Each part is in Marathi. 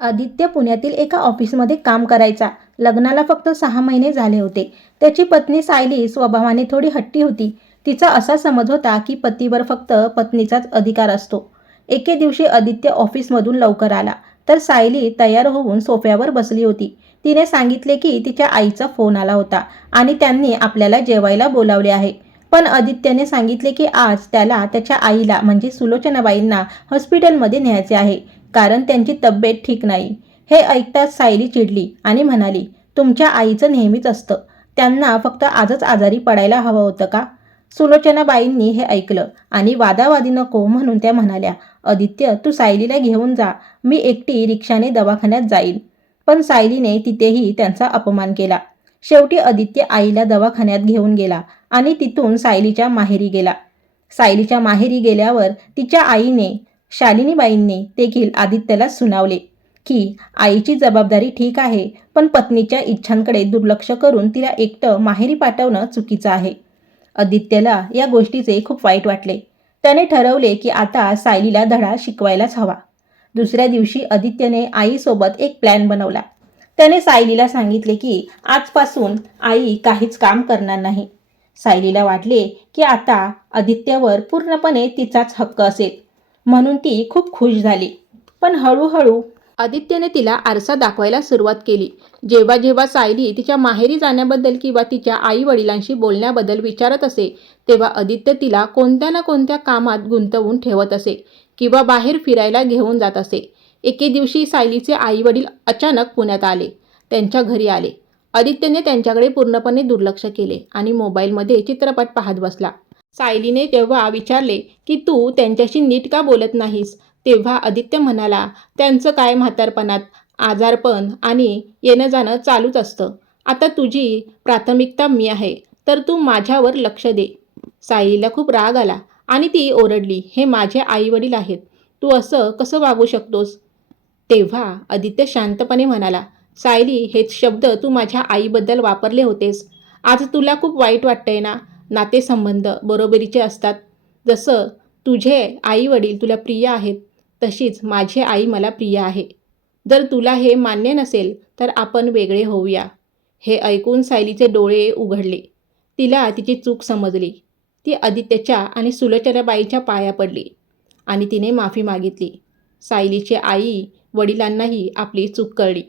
आदित्य पुण्यातील एका ऑफिसमध्ये काम करायचा. लग्नाला फक्त 6 महिने झाले होते. त्याची पत्नी सायली स्वभावाने थोडी हट्टी होती. तिचा असा समज होता की पतीवर फक्त पत्नीचाच अधिकार असतो. एके दिवशी आदित्य ऑफिसमधून लवकर आला, तर सायली तयार होऊन सोफ्यावर बसली होती. तिने सांगितले की तिच्या आईचा फोन आला होता आणि त्यांनी आपल्याला जेवायला बोलावले आहे. पण आदित्यने सांगितले की आज त्याला त्याच्या आईला म्हणजे सुलोचनाबाईंना हॉस्पिटलमध्ये न्यायचे आहे, कारण त्यांची तब्येत ठीक नाही. हे ऐकताच सायली चिडली आणि म्हणाली, तुमच्या आईचं नेहमीच असतं. त्यांना फक्त आजच आजारी पडायला हवं होतं का? सुलोचनाबाईंनी हे ऐकलं आणि वादावादी नको म्हणून त्या म्हणाल्या, आदित्य तू सायलीला घेऊन जा, मी एकटी रिक्षाने दवाखान्यात जाईल. पण सायलीने तिथेही त्यांचा अपमान केला. शेवटी आदित्य आईला दवाखान्यात घेऊन गेला आणि तिथून सायलीच्या माहेरी गेला. सायलीच्या माहेरी गेल्यावर तिच्या आईने शालिनीबाईंनी देखील आदित्यला सुनावले की आईची जबाबदारी ठीक आहे, पण पत्नीच्या इच्छांकडे दुर्लक्ष करून तिला एकटं माहेरी पाठवणं चुकीचं आहे. आदित्यला या गोष्टीचे खूप वाईट वाटले. त्याने ठरवले की आता सायलीला धडा शिकवायलाच हवा. दुसऱ्या दिवशी आदित्यने आईसोबत एक प्लॅन बनवला. त्याने सायलीला सांगितले की आजपासून आई काहीच काम करणार नाही. सायलीला वाटले की आता आदित्यवर पूर्णपणे तिचाच हक्क असेल, म्हणून ती खूप खुश झाली. पण हळूहळू आदित्यने तिला आरसा दाखवायला सुरुवात केली. जेव्हा जेव्हा सायली तिच्या माहेरी जाण्याबद्दल किंवा तिच्या आई वडिलांशी बोलण्याबद्दल विचारत असे, तेव्हा आदित्य तिला कोणत्या ना कोणत्या कामात गुंतवून ठेवत असे किंवा बाहेर फिरायला घेऊन जात असे. एके दिवशी सायलीचे आई वडील अचानक पुण्यात आले. त्यांच्या घरी आले. आदित्यने त्यांच्याकडे पूर्णपणे दुर्लक्ष केले आणि मोबाईलमध्ये चित्रपट पाहत बसला. सायलीने जेव्हा विचारले की तू त्यांच्याशी नीट का बोलत नाहीस, तेव्हा आदित्य म्हणाला, त्यांचं काय म्हातारपणात आजारपण आणि येणं जाणं चालूच असतं. आता तुझी प्राथमिकता मी आहे, तर तू माझ्यावर लक्ष दे. सायलीला खूप राग आला आणि ती ओरडली, हे माझे आई वडील आहेत, तू असं कसं वागू शकतोस? तेव्हा आदित्य शांतपणे म्हणाला, सायली हेच शब्द तू माझ्या आईबद्दल वापरले होतेस. आज तुला खूप वाईट वाटतंय ना? नातेसंबंध बरोबरीचे असतात. जसं तुझे आई वडील तुला प्रिय आहेत, तशीच माझी आई मला प्रिय आहे. जर तुला हे मान्य नसेल तर आपण वेगळे होऊया. हे ऐकून सायलीचे डोळे उघडले. तिला तिची चूक समजली. ती आदित्यच्या आणि सुलोचनाबाईच्या पाया पडली आणि तिने माफी मागितली. सायलीची आई वडिलांनाही आपली चूक कळली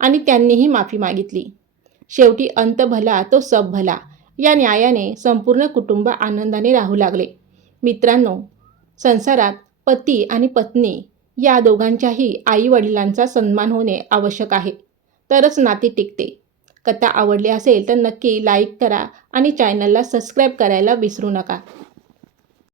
आणि त्यांनीही माफी मागितली. शेवटी अंत भला तो सब भला या न्यायाने संपूर्ण कुटुंब आनंदाने राहू लागले. मित्रांनो, संसारात पती आणि पत्नी या दोघांच्याही आई वडिलांचा सन्मान होणे आवश्यक आहे, तरच नाते टिकते. कथा आवडली असेल तर नक्की लाईक करा आणि चॅनलला सबस्क्राईब करायला विसरू नका.